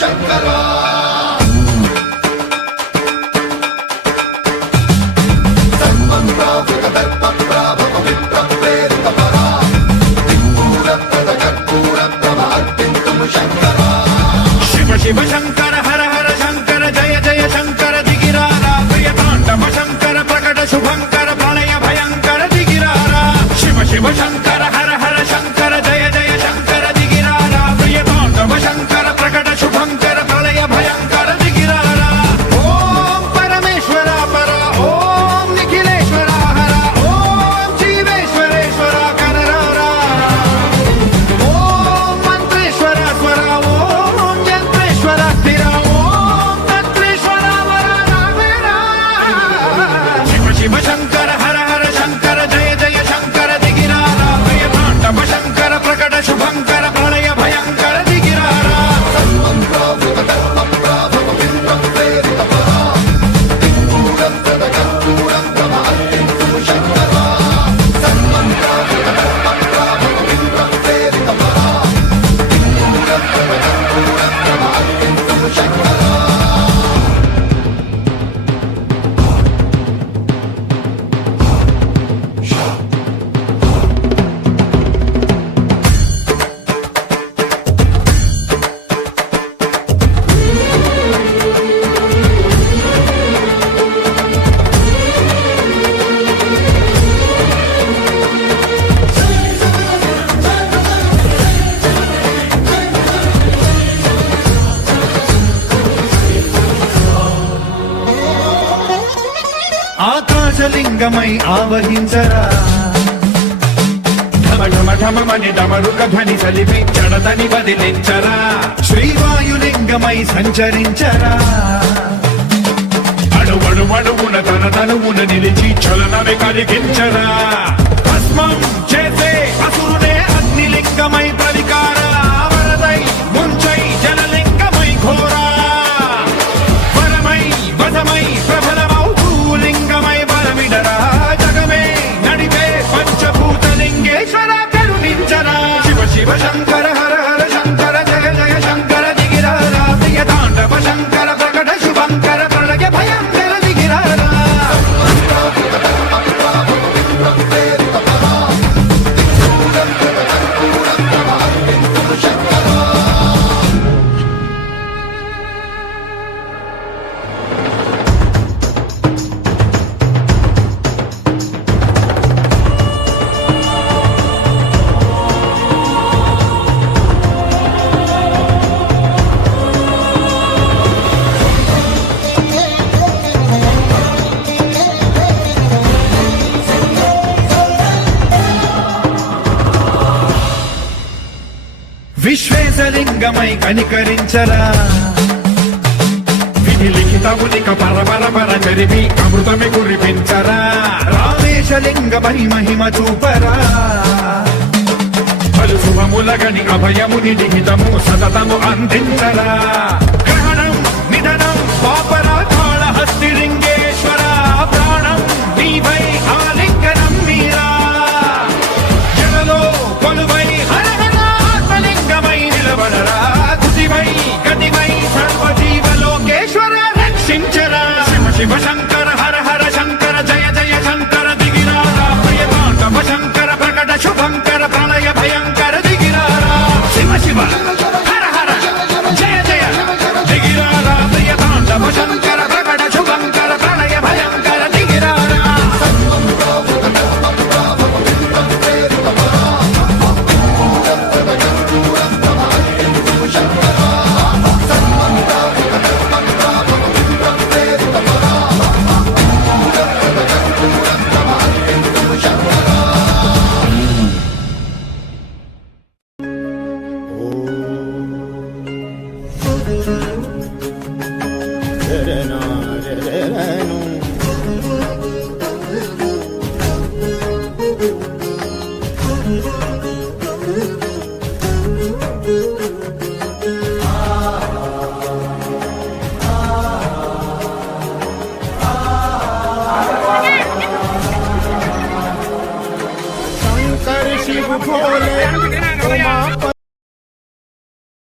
శంకరా శివ శంకర హర హర శంకర జయ జయ శంకర దిగిరారా ప్రియ తాండవ శంకర ప్రకట శుభంకర ప్రళయ భయంకర దిగిరారా శివ శివ శంకర హర హర శంకర జయ జయ శంకర దిగిరారా ప్రియ తాండవ శంకర ప్రకట శుభంకర ప్రళయ భయంకర దిగిరారా ఓం పరమేశ్వర పర ఓం నిఖిలేశ్వర హర ఓం జీవేశ్వరేశ్వర కనరారా ఓం మంత్రేశ్వర స్వర ఓం యంత్రేశ్వర స్థిర ఓం తంత్రేశ్వర వర నావేరా శివ శివ శంకర హర హర శంకర జయ జయ శంకర దిగిరారా ప్రియ తాండవ శంకర ప్రకట శుభంకర ప్రళయ భయంకర దిగిరారా ఆకాశలింగమై ఆవహించరా ఢమ ఢమ ఢమమని డమరుక ధ్వని సలిపి జడదని వదిలించరా శ్రీవాయులింగమై సంచరించరా అణువణువున తన తనువున నిలిచి చలనమే కలిగించరా భస్మం చేసే అసురునే అగ్నిలింగమై ప్రవికార వరదై ముంచై జలలింగమై ఘోరా వరమై వదమై ప్రబలమౌ భూలింగమై బలమిడరా జగమే నడిపే పంచభూతలింగేశ్వర కరుణించరా శివ శివ శంకర హర హర శంకర జయ జయ శంకర దిగిరారా ప్రియ తాండవ శంకర ప్రకట శుభంకర ప్రళయ భయంకర దిగిరారా విశ్వేశలింగమై కనికరించరా విధి లిఖితమునిక పరపర పర చరిపి అమృతమి కురిపించరా రామేశలింగమై మహిమ చూపరా పలు శుభములగని అభయముని లిఖితము సతతము అందించరా గ్రహణం నిధనం పాపరా కాళహస్తిలింగేశ్వర ప్రాణం నీవై ఆలింగనం మీరా జనలో కొలువై నిలబడరా తుదివై గతివై సర్వజీవలోకేశ్వర రక్షించరా శివ శివ శంకర హర హర శంకర జయ జయ శంకర దిగిరారా ప్రియ తాండవ శంకర ప్రకట శుభంకర ప్రళయ భయంకర దిగిరారా శివ శివ హర హర జయ జయ దిగిరారా ప్రియ తాండవ శంకర ప్రకట శుభంకర ప్రళయ భయంకర దిగిరారా शिव भोले उमापति